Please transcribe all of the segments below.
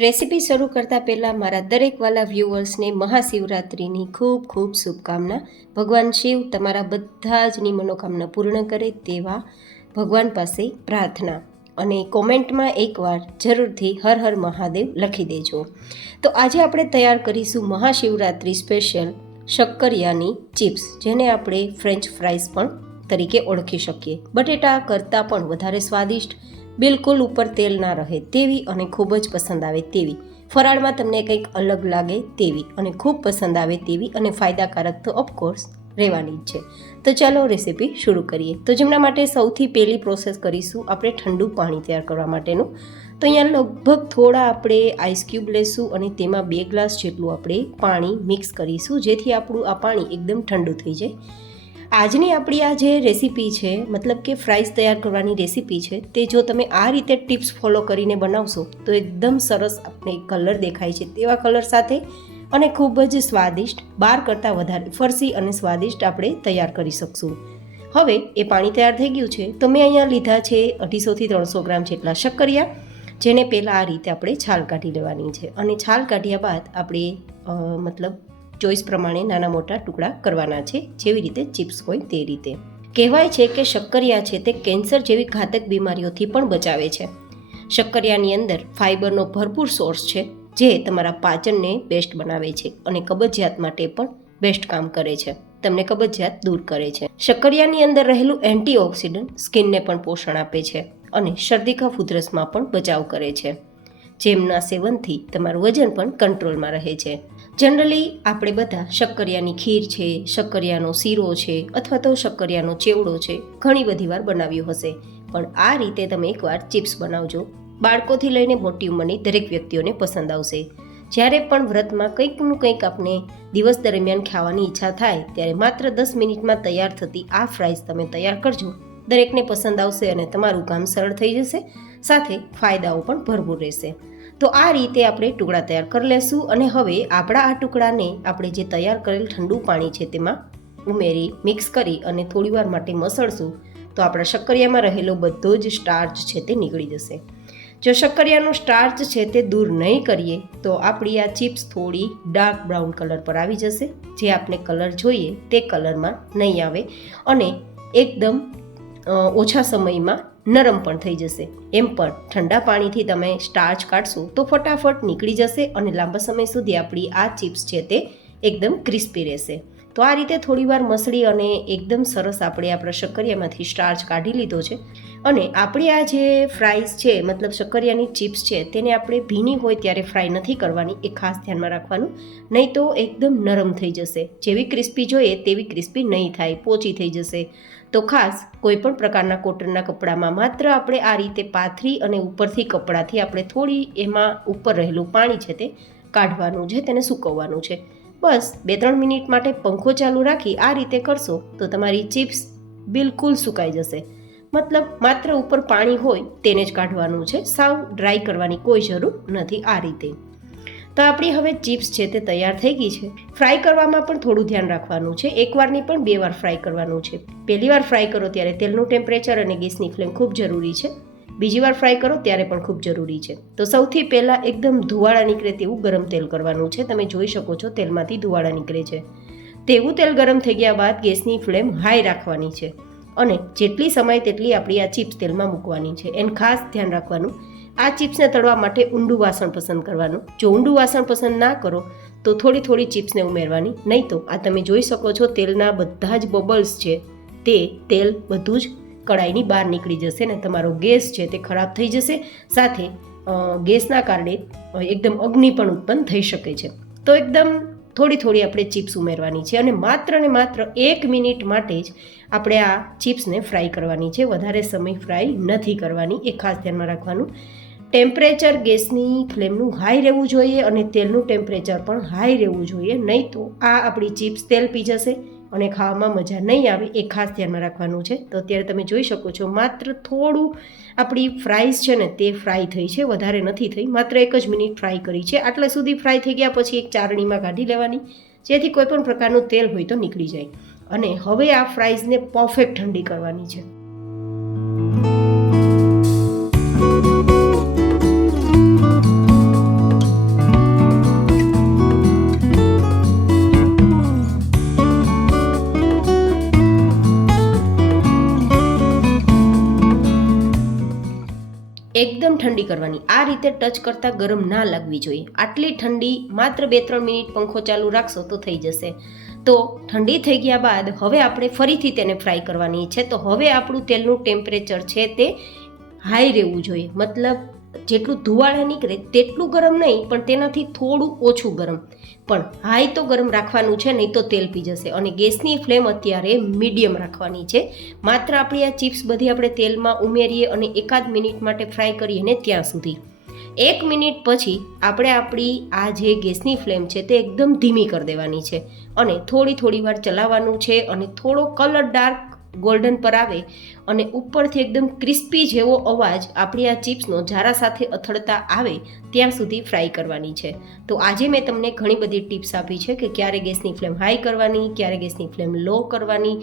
Recipe શરૂ કરતાં પહેલાં મારા દરેક વાલા વ્યૂઅર્સને મહાશિવરાત્રિની ખૂબ ખૂબ શુભકામના. ભગવાન શિવ તમારા બધા જની મનોકામના પૂર્ણ કરે તેવા ભગવાન પાસે પ્રાર્થના. અને કોમેન્ટમાં એકવાર જરૂરથી હર હર મહાદેવ લખી દેજો. તો આજે આપણે તૈયાર કરીશું મહાશિવરાત્રિ સ્પેશિયલ શક્કરિયાની ચિપ્સ, જેને આપણે ફ્રેન્ચ ફ્રાઈઝ પણ તરીકે ઓળખી શકીએ. બટેટા કરતાં પણ વધારે સ્વાદિષ્ટ, બિલકુલ ઉપર તેલ ના રહે તેવી અને ખૂબ જ પસંદ આવે તેવી, ફરાળમાં તમને કંઈક અલગ લાગે તેવી અને ખૂબ પસંદ આવે તેવી અને ફાયદાકારક તો ઓફકોર્સ રહેવાની જ છે. તો ચાલો રેસીપી શરૂ કરીએ. તો જેમના માટે સૌથી પહેલી પ્રોસેસ કરીશું આપણે ઠંડુ પાણી તૈયાર કરવા માટેનું. તો અહીંયા લગભગ થોડા આપણે આઈસ ક્યુબ લેશું અને તેમાં 2 ગ્લાસ જેટલું આપણે પાણી મિક્સ કરીશું, જેથી આપણું આ પાણી એકદમ ઠંડુ થઈ જાય. આજની આપણી આ જે રેસીપી છે, મતલબ કે ફ્રાઈઝ તૈયાર કરવાની રેસીપી છે, તે જો તમે આ રીતે ટિપ્સ ફોલો કરીને બનાવશો તો એકદમ સરસ આપણે કલર દેખાય છે તેવા કલર સાથે અને ખૂબ જ સ્વાદિષ્ટ, બાર કરતાં વધારે ફરસી અને સ્વાદિષ્ટ આપણે તૈયાર કરી શકશું. હવે એ પાણી તૈયાર થઈ ગયું છે તો મેં અહીંયા લીધા છે 250 થી 300 ગ્રામ જેટલા શક્કરિયા, જેને પહેલાં આ રીતે આપણે છાલ કાઢી લેવાની છે. અને છાલ કાઢ્યા બાદ આપણે ચોઈસ પ્રમાણે નાના મોટા ટુકડા કરવાના છે, જેવી રીતે ચિપ્સ હોય તે રીતે. કહેવાય છે કે શક્કરિયા છે તે કેન્સર જેવી ઘાતક બીમારીઓથી પણ બચાવે છે. શક્કરિયાની અંદર ફાઇબરનો ભરપૂર સોર્સ છે, જે તમારા પાચનને બેસ્ટ બનાવે છે અને કબજિયાત માટે પણ બેસ્ટ કામ કરે છે, તમને કબજિયાત દૂર કરે છે. શક્કરિયાની અંદર રહેલું એન્ટીઓક્સિડન્ટ સ્કિનને પણ પોષણ આપે છે અને શરદી કફ ઉધરસમાં પણ બચાવ કરે છે, જેમના સેવનથી તમારું વજન પણ કંટ્રોલમાં રહે છે. જનરલી આપણે બધા શક્કરિયાની ખીર છે, શક્કરિયાનો શીરો છે અથવા તો શક્કરિયાનો ચેવડો છે ઘણી બધી વાર બનાવ્યો હશે, પણ આ રીતે તમે એકવાર ચિપ્સ બનાવજો. બાળકોથી લઈને મોટી ઉંમરની દરેક વ્યક્તિઓને પસંદ આવશે. જ્યારે પણ વ્રતમાં કંઈકનું કંઈક આપણે દિવસ દરમિયાન ખાવાની ઈચ્છા થાય ત્યારે માત્ર 10 મિનિટમાં તૈયાર થતી આ ફ્રાઈઝ તમે તૈયાર કરજો. દરેકને પસંદ આવશે અને તમારું કામ સરળ થઈ જશે, સાથે ફાયદાઓ પણ ભરપૂર રહેશે. તો આ રીતે આપણે ટુકડા તૈયાર કરી લેશું અને હવે આપણા આ ટુકડાને આપણે જે તૈયાર કરેલ ઠંડુ પાણી છે તેમાં ઉમેરી મિક્સ કરી અને થોડીવાર માટે મસળશું તો આપણા શક્કરિયામાં રહેલો બધો જ સ્ટાર્ચ છે તે નીકળી જશે. જો શક્કરિયાનો સ્ટાર્ચ છે તે દૂર નહીં કરીએ તો આપણી આ ચિપ્સ થોડી ડાર્ક બ્રાઉન કલર પર આવી જશે, જે આપણે કલર જોઈએ તે કલરમાં નહીં આવે અને એકદમ ઓછા સમયમાં નરમ પણ થઈ જશે. એમ પણ ઠંડા પાણીથી તમે સ્ટાર્ચ કાઢશો તો ફટાફટ નીકળી જશે અને લાંબા સમય સુધી આપણી આ ચિપ્સ છે તે એકદમ ક્રિસ્પી રહેશે. તો આ રીતે થોડીવાર મસળી અને એકદમ સરસ આપણે આપણા શક્કરિયામાંથી સ્ટાર્ચ કાઢી લીધો છે. અને આપણી આ જે ફ્રાઈઝ છે, મતલબ શક્કરિયાની ચિપ્સ છે, તેને આપણે ભીની હોય ત્યારે ફ્રાય નથી કરવાની, એ ખાસ ધ્યાનમાં રાખવાનું, નહીં તો એકદમ નરમ થઈ જશે. જેવી ક્રિસ્પી જોઈએ તેવી ક્રિસ્પી નહીં થાય, પોચી થઈ જશે. તો ખાસ કોઈ પણ પ્રકારના કોટનના કપડામાં માત્ર આપણે આ રીતે પાથરી અને ઉપરથી કપડાથી આપણે થોડી એમાં ઉપર રહેલું પાણી છે તે કાઢવાનું છે, તેને સૂકવવાનું છે. બસ 2-3 મિનિટ માટે પંખો ચાલુ રાખી આ રીતે કરશો તો તમારી ચિપ્સ બિલકુલ સુકાઈ જશે. મતલબ માત્ર ઉપર પાણી હોય તેને જ કાઢવાનું છે, સાવ ડ્રાય કરવાની કોઈ જરૂર નથી. આ રીતે તો આપણી હવે ચિપ્સ છે તે તૈયાર થઈ ગઈ છે. ફ્રાય કરવામાં પણ થોડું ધ્યાન રાખવાનું છે, એકવારની પણ 2 વાર ફ્રાય કરવાનું છે. પહેલી વાર ફ્રાય કરો ત્યારે તેલનું ટેમ્પરેચર અને ગેસની ફ્લેમ ખૂબ જરૂરી છે. બીજી વાર ફ્રાય કરો ત્યારે પણ ખૂબ જરૂરી છે. તો સૌથી પહેલાં એકદમ ધુવાળા નીકળે તેવું ગરમ તેલ કરવાનું છે. તમે જોઈ શકો છો તેલમાંથી ધુવાળા નીકળે છે તેવું તેલ ગરમ થઈ ગયા બાદ ગેસની ફ્લેમ હાઈ રાખવાની છે અને જેટલી સમય તેટલી આપણી આ ચિપ્સ તેલમાં મૂકવાની છે. એને ખાસ ધ્યાન રાખવાનું, આ ચિપ્સને તળવા માટે ઊંડું વાસણ પસંદ કરવાનું. જો ઊંડું વાસણ પસંદ ના કરો તો થોડી થોડી ચિપ્સને ઉમેરવાની, નહીં તો આ તમે જોઈ શકો છો તેલના બધા જ બબલ્સ છે તે તેલ બધું જ કડાઈની બહાર નીકળી જશે ને તમારો ગેસ છે તે ખરાબ થઈ જશે. સાથે ગેસના કારણે એકદમ અગ્નિ પણ ઉત્પન્ન થઈ શકે છે. તો એકદમ થોડી થોડી આપણે ચિપ્સ ઉમેરવાની છે અને માત્ર ને માત્ર 1 મિનિટ માટે જ આપણે આ ચિપ્સને ફ્રાય કરવાની છે, વધારે સમય ફ્રાય નથી કરવાની, એ ખાસ ધ્યાનમાં રાખવાનું. ટેમ્પરેચર ગેસની ફ્લેમનું હાઈ રહેવું જોઈએ અને તેલનું ટેમ્પરેચર પણ હાઈ રહેવું જોઈએ, નહીં તો આ આપણી ચિપ્સ તેલ પી જશે અને ખાવામાં મજા નહીં આવે, એ ખાસ ધ્યાનમાં રાખવાનું છે. તો અત્યારે તમે જોઈ શકો છો માત્ર થોડું આપણી ફ્રાઈઝ છે ને તે ફ્રાય થઈ છે, વધારે નથી થઈ, માત્ર 1 જ મિનિટ ફ્રાય કરી છે. આટલા સુધી ફ્રાય થઈ ગયા પછી એક ચારણીમાં કાઢી લેવાની, જેથી કોઈ પણ પ્રકારનું તેલ હોય તો નીકળી જાય. અને હવે આ ફ્રાઈઝને પરફેક્ટ ઠંડી કરવાની છે. ઠંડી કરવાની. આ રીતે ટચ કરતાં ગરમ ના લાગવી જોઈએ. આટલી ઠંડી માત્ર 2-3 મિનિટ પંખો ચાલુ રાખશો તો થઈ જશે. તો ઠંડી થઈ ગયા બાદ હવે આપણે ફરીથી તેને ફ્રાય કરવાની છે. તો હવે આપણું તેલનું ટેમ્પરેચર છે તે હાઈ રહેવું જોઈએ. મતલબ જેટલું ધુવાળા નીકળે તેટલું ગરમ નહીં, પણ તેનાથી થોડું ઓછું ગરમ. પણ હાઈ તો ગરમ રાખવાનું છે, નહીં તો તેલ પી જશે. અને ગેસની ફ્લેમ અત્યારે મીડિયમ રાખવાની છે. માત્ર આપણી આ ચિપ્સ બધી આપણે તેલમાં ઉમેરીએ અને 1 મિનિટ માટે ફ્રાય કરીએ ને ત્યાં સુધી. 1 મિનિટ પછી આપણે આપણી આ જે ગેસની ફ્લેમ છે તે એકદમ ધીમી કરી દેવાની છે અને થોડી વાર ચલાવવાનું છે. અને થોડો કલર ડાર્ક ગોલ્ડન પર આવે અને ઉપરથી એકદમ ક્રિસ્પી જેવો અવાજ આપણી આ ચિપ્સનો ઝારા સાથે અથડતા આવે ત્યાં સુધી ફ્રાય કરવાની છે. તો આજે મેં તમને ઘણી બધી ટિપ્સ આપી છે કે ક્યારે ગેસની ફ્લેમ હાઈ કરવાની, ક્યારે ગેસની ફ્લેમ લો કરવાની,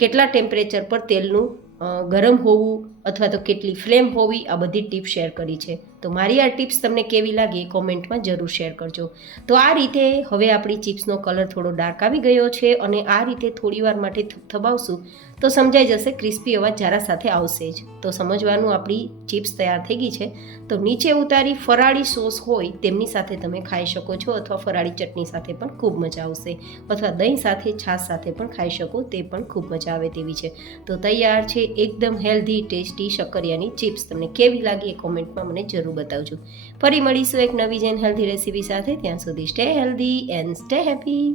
કેટલા ટેમ્પરેચર પર તેલનું ગરમ હોવું અથવા તો કેટલી ફ્લેમ હોવી, આ બધી ટિપ્સ શેર કરી છે. તો મારી આ ટિપ્સ તમને કેવી લાગી કોમેન્ટમાં જરૂર શેર કરજો. તો આ રીતે હવે આપણી ચિપ્સનો કલર થોડો ડાર્ક આવી ગયો છે અને આ રીતે થોડીવાર માટે થબાવશું તો સમજાઈ જશે, ક્રિસ્પી અવાજ ઝારા સાથે આવશે જ. તો સમજવાનું આપણી ચિપ્સ તૈયાર થઈ ગઈ છે. તો નીચે ઉતારી ફરાળી સોસ હોય તેમની સાથે તમે ખાઈ શકો છો, અથવા ફરાળી ચટણી સાથે પણ ખૂબ મજા આવશે, અથવા દહીં સાથે, છાશ સાથે પણ ખાઈ શકો, તે પણ ખૂબ મજા આવે તેવી છે. તો તૈયાર છે એકદમ હેલ્ધી ટેસ્ટી શક્કરિયાની ચિપ્સ. તમને કેવી લાગી એ કોમેન્ટમાં મને જરૂર બતાવજો. ફરી મળીશું એક નવી જ હેલ્ધી રેસીપી સાથે. ત્યાં સુધી stay healthy and stay happy.